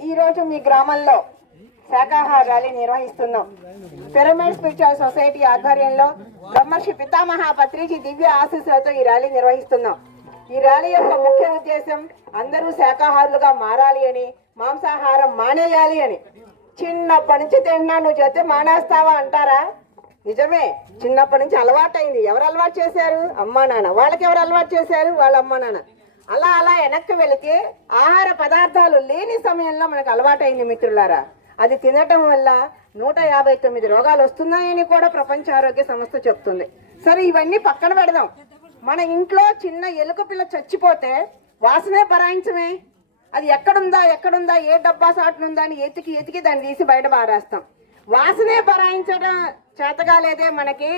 ఈరోజు మీ గ్రామంలో శాకాహార ర్యాలీ నిర్వహిస్తున్నాం. పిరమిడ్ స్పిరిచువల్ సొసైటీ ఆధ్వర్యంలో బ్రహ్మర్షి పితామహ పత్రిజీ దివ్య ఆశీస్సులతో ఈ ర్యాలీ నిర్వహిస్తున్నాం. ఈ ర్యాలీ యొక్క ముఖ్య ఉద్దేశం అందరూ శాకాహారులుగా మారాలి అని మాంసాహారం మానేయాలి అని. చిన్నప్పటి నుంచి తిన్నా నువ్వు చేస్తే మానేస్తావా అంటారా? నిజమే చిన్నప్పటి నుంచి అలవాటైంది. ఎవరు అలవాటు చేశారు? అమ్మా నాన్న. వాళ్ళకి ఎవరు అలవాటు చేశారు? వాళ్ళ అమ్మా నాన్న. అలా అలా వెనక్కి వెళితే ఆహార పదార్థాలు లేని సమయంలో మనకు అలవాటైంది మిత్రులారా. అది తినటం వల్ల నూట యాభై తొమ్మిది రోగాలు వస్తున్నాయని కూడా ప్రపంచ ఆరోగ్య సంస్థ చెప్తుంది. సరే ఇవన్నీ పక్కన పెడదాం. మన ఇంట్లో చిన్న ఎలుక పిల్ల చచ్చిపోతే వాసనే బరాయించమే అది ఎక్కడుందా ఎక్కడుందా ఏ డబ్బా సాటునుందా అని ఎతికి ఎతికి దాన్ని తీసి బయట పారేస్తాం. వాసనే బరాయించడం చేతగాలేదే మనకి.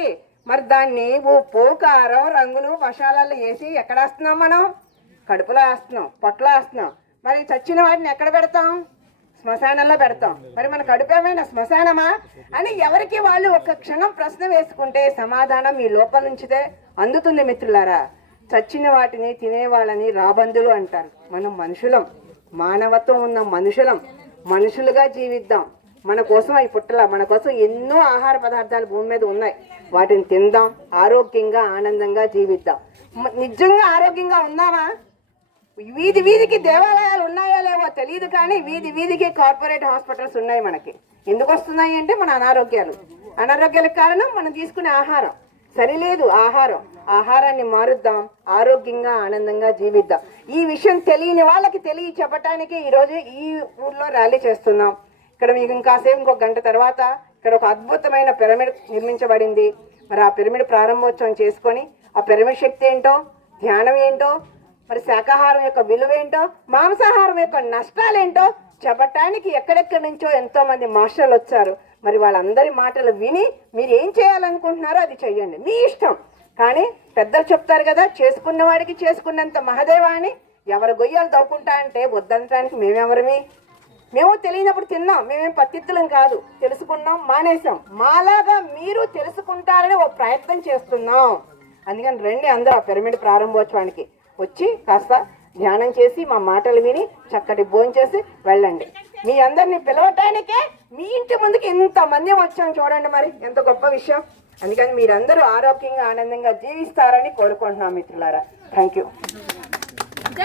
మరి దాన్ని ఉప్పు కారం రంగులు మసాలాలు వేసి ఎక్కడేస్తున్నాం మనం? కడుపులో వేస్తున్నాం పొట్టలో వేస్తున్నాం. మరి చచ్చిన వాటిని ఎక్కడ పెడతాం? శ్మశానంలో పెడతాం. మరి మన కడుపు ఏమైనా శ్మశానమా? అని ఎవరికి వాళ్ళు ఒక క్షణం ప్రశ్న వేసుకుంటే సమాధానం మీ లోపల నుంచితే అందుతుంది మిత్రులారా. చచ్చిన వాటిని తినేవాళ్ళని రాబందులు అంటారు. మనం మనుషులం మానవత్వం ఉన్న మనుషులం మనుషులుగా జీవిద్దాం. మన కోసం అవి పుట్టల మన కోసం ఎన్నో ఆహార పదార్థాలు భూమి మీద ఉన్నాయి. వాటిని తిందాం ఆరోగ్యంగా ఆనందంగా జీవిద్దాం. నిజంగా ఆరోగ్యంగా ఉన్నామా వీధి వీధికి దేవాలయాలు ఉన్నాయో లేవో తెలియదు కానీ వీధి వీధికి కార్పొరేట్ హాస్పిటల్స్ ఉన్నాయి మనకి. ఎందుకు వస్తున్నాయి అంటే మన అనారోగ్యాలు. అనారోగ్యాలకు కారణం మనం తీసుకునే ఆహారం. సరిలేదు ఆహారం. ఆహారాన్ని మారుద్దాం ఆరోగ్యంగా ఆనందంగా జీవిద్దాం. ఈ విషయం తెలియని వాళ్ళకి తెలియ చెప్పటానికి ఈరోజు ఈ ఊర్లో ర్యాలీ చేస్తున్నాం. ఇక్కడ మీకు ఇంకాసేపు ఇంకొక గంట తర్వాత ఇక్కడ ఒక అద్భుతమైన పిరమిడ్ నిర్మించబడింది. మరి ఆ పిరమిడ్ ప్రారంభోత్సవం చేసుకొని ఆ పిరమిడ్ శక్తి ఏంటో ధ్యానం ఏంటో మరి శాకాహారం యొక్క విలువ ఏంటో మాంసాహారం యొక్క నష్టాలేంటో చెప్పటానికి ఎక్కడెక్కడి నుంచో ఎంతో మంది మాస్టర్లు వచ్చారు. మరి వాళ్ళందరి మాటలు విని మీరు ఏం చేయాలనుకుంటున్నారో అది చెయ్యండి. మీ ఇష్టం. కానీ పెద్దలు చెప్తారు కదా చేసుకున్న వాడికి చేసుకున్నంత మహదేవాన్ని ఎవరు గొయ్యాలు దవ్వుకుంటా అంటే వద్దనటానికి మేమెవరమే? మేము తెలియనప్పుడు తిన్నాం. మేమేం పత్తిత్తులం కాదు. తెలుసుకున్నాం మానేసాం మాలాగా మీరు తెలుసుకుంటారని ఓ ప్రయత్నం చేస్తున్నాం. అందుకని రండి అందరూ ఆ పిరమిడ్ ప్రారంభోత్సవానికి. వచ్చి కాస్త ధ్యానం చేసి మా మాటలు విని చక్కటి భోంచేసి వెళ్ళండి. మీ అందరిని పిలవటానికే మీ ఇంటి ముందుకి ఇంతమంది వచ్చాం చూడండి మరి. ఎంత గొప్ప విషయం. అందుకని మీరందరూ ఆరోగ్యంగా ఆనందంగా జీవిస్తారని కోరుకుంటున్నాం మిత్రులారా. Thank you